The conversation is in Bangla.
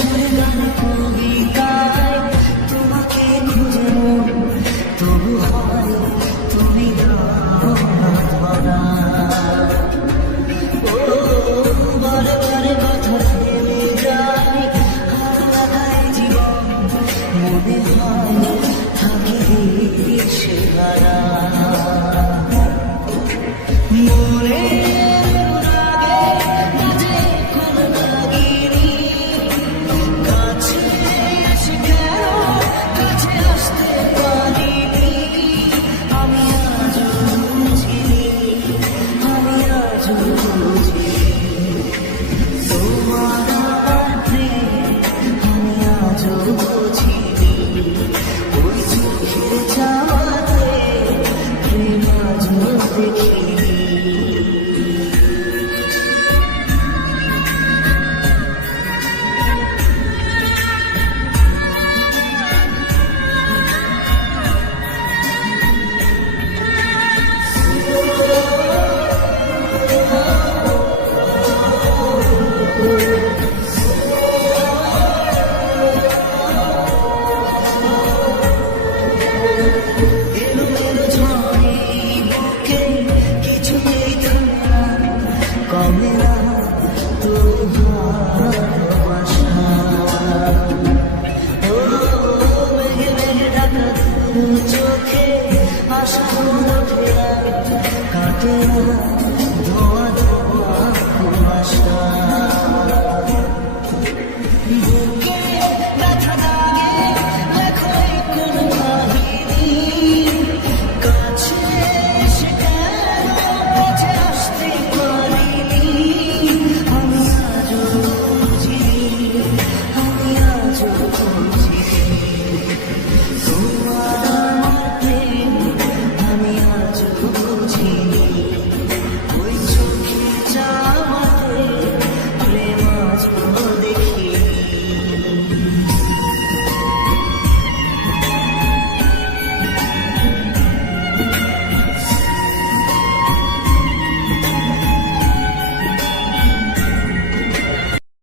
should have done it চোখে আশা Thanks.